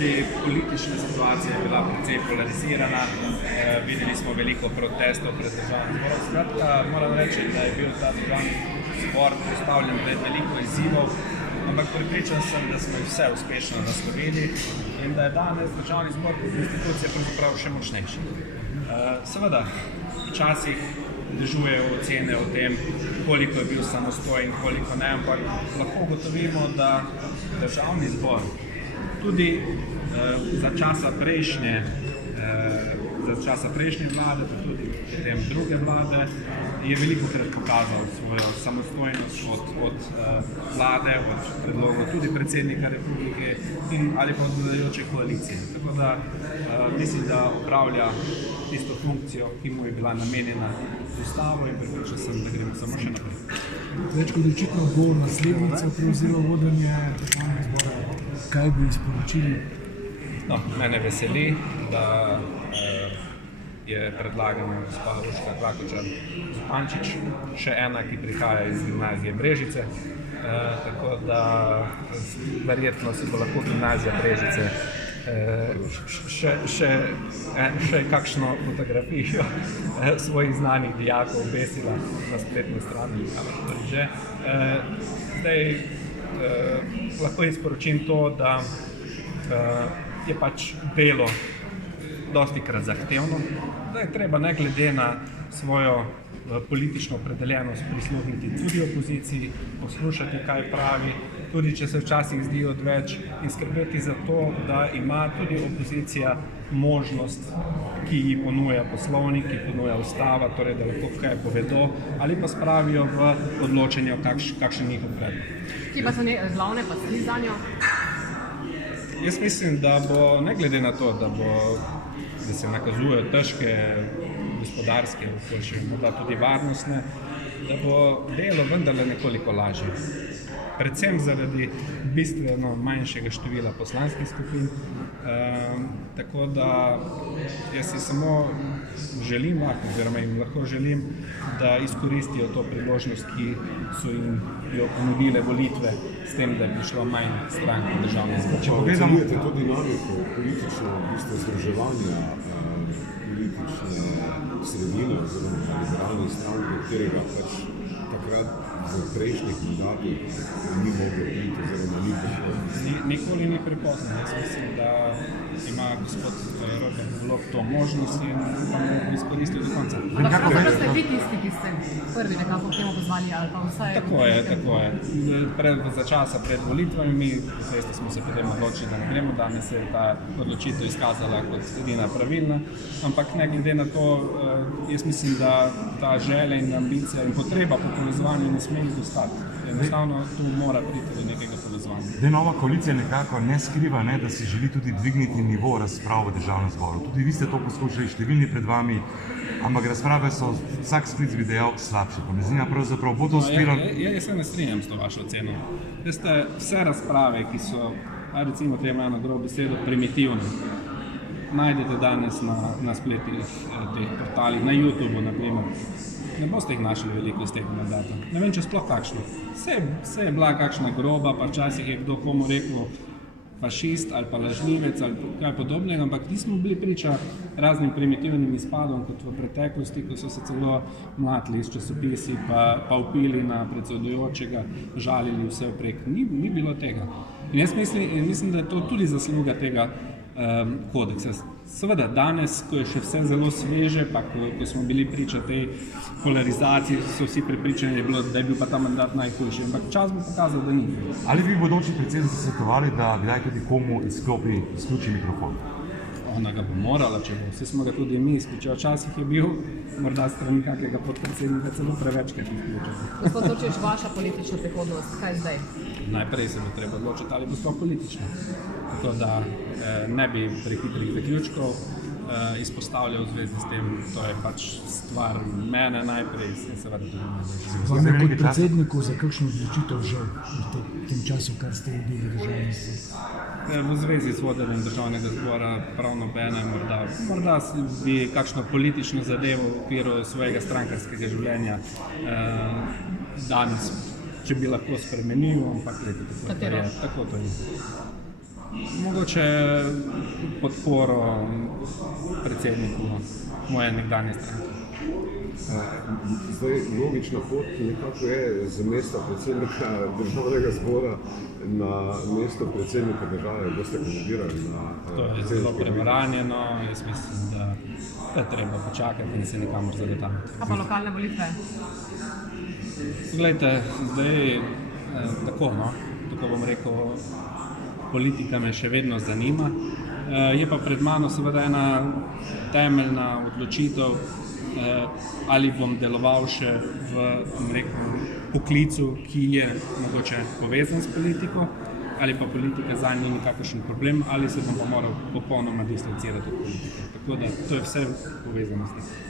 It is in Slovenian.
tudi politična situacija je bila precej polarizirana. Videli smo veliko protestov pred državnim zborom. Skratka, moram reči, da je bil ta državni zbor postavljen pred veliko izzivov, ampak prepričan sem, da smo jih vse uspešno naslovili in da je danes državni zbor kot institucija pravzaprav še močnejši. Seveda, včasih dežujejo ocene o tem, koliko je bil samostojen, koliko ne, ampak lahko ugotovimo, da državni zbor tudi za časa prejšnje vlade, pa tudi potem druge vlade, je velikokrat pokazal svojo samostojnost od vlade, od predlogov tudi predsednika republike ali pa od vladajoče koalicije. Tako da mislim, da opravlja tisto funkcijo, ki mu je bila namenjena z ustavo in prepričan sem, da gremo samo še naprej. Več kot očitno bo naslednica prevzela vodenje državnega zbora. Kaj bi sporočili? No, mene veseli, da je predlagana gospa Urška Klakočar Zupančič, še ena, ki prihaja iz gimnazije Brežice, tako da verjetno si bo lahko gimnazija Brežice še kakšno fotografijo svojih znanih dijakov obesila na spletni strani. Zdaj lahko izporočim to, da je pač delo dostikrat zahtevno, da je treba ne glede na svojo politično opredeljenost prisluhniti tudi opoziciji, poslušati, kaj pravi, tudi če se včasih zdi odveč in skrbeti za to, da ima tudi opozicija možnost, ki ji ponuja poslovnik, ki ponuja ustava, torej da lahko kaj povedo ali pa spravijo v odločenje, kakšen njihov predlog. Kje pa so glavne pasti zanjo? Jaz mislim, da bo, ne glede na to, da se nakazujejo težke gospodarske, morda tudi varnostne, da bo delo vendarle nekoliko lažje. Predvsem zaradi bistveno manjšega števila poslanskih skupin. Tako da jaz si samo želim, oziroma jim lahko želim, da izkoristijo to priložnost, ki so jim jo ponudile volitve, s tem, da je prišlo manj strank v državnem zboru. Če ocenjujete to dinamiko politično združevanja politične sredine oziroma liberalne stranke, katerega pač takrat v prejšnjih mandatih ni moglo biti oziroma ni prišlo. Nikoli ni prepozno. Jaz mislim, da ima gospod Robert Golob to možnost in bomo izkoristili do konca. Ampak pravzaprav ste vi tisti, ki ste prvi nekako k temu pozvali ali pa vsaj... Tako je. Za časa pred volitvami mi smo se potem odločili, da ne gremo. Danes se je ta odločitev izkazala kot edina pravilna, ampak ne glede na to, jaz mislim, da ta želja in ambicija in potreba po povezovanju ne sme izostati. Enostavno tu mora priti do nekega povezovanja. Nova koalicija nekako ne skriva, da si želi tudi dvigniti nivo razprav v državnem zboru. Tudi vi ste to poskušali, številni pred vami, ampak razprave so vsak sklic bi dejal slabše. Pa me zanima pravzaprav, bo to uspelo? Jaz se ne strinjam s to vašo oceno. Veste, vse razprave, ki so, recimo temu eno grobo besedo, primitivne, najdete danes na spletnih teh portalih, na YouTubeu, na primer. Ne boste jih našli veliko iz tega mandata. Ne vem, če sploh kakšno. Vse je bila kakšna groba, pa včasih je kdo komu rekel fašist ali pa lažnivec ali kaj podobnega, ampak nismo bili priča raznim primitivnim izpadom, kot v preteklosti, ko so se celo mlatili s časopisi, pa vpili na predsedujočega, žalili vse vprek. Ni bilo tega. In jaz mislim, da je to tudi zasluga tega kodeksa. Seveda, danes, ko je še vse zelo sveže, pa ko smo bili priča tej polarizaciji, so vsi prepričani, da je bil pa ta mandat najhujši, ampak čas bo pokazal, da ni. Ali bi bodoči predsednik svetovali, da kdaj tudi komu izključi mikrofon? Ona ga bo morala, če bo. Vsi smo ga tudi mi izključili. Včasih je bil morda strani kakega podpredsednika celo prevečkrat izključil. Gospod Zorčič, vaša politična prihodnost, kaj zdaj? Najprej se bo treba odločiti, ali bo sploh politična. Tako da ne bi prehitrih zaključkov izpostavljal v zvezi s tem. To je pač stvar mene najprej in seveda tudi mene. Vam je kot predsedniku za kakšno odločitev žal v tem času, kar ste bili državni zbor? V zvezi s vodenjem državnega zbora prav nobene, morda bi kakšno politično zadevo v okviru svojega strankarskega življenja danes, če bi lahko spremenil, ampak tako to je. Mogoče podporo predsedniku moje nekdanje stranke. Zdaj, logična pot nekako je z mesta predsednika državnega zbora na mesto predsednika države, boste kandidirali na To je zelo preveranjeno, jaz mislim, da je treba počakati in se nikamor zaletavati. A pa lokalne volitve? Glejte, zdaj tako bom rekel, politika me še vedno zanima. Je pa pred mano seveda ena temeljna odločitev, ali bom deloval še v poklicu, ki je mogoče povezan s politiko, ali pa politika zanj ni nikakršen problem, ali se bom pa moral popolnoma distancirati od politike. Tako da to je vse povezano s tem.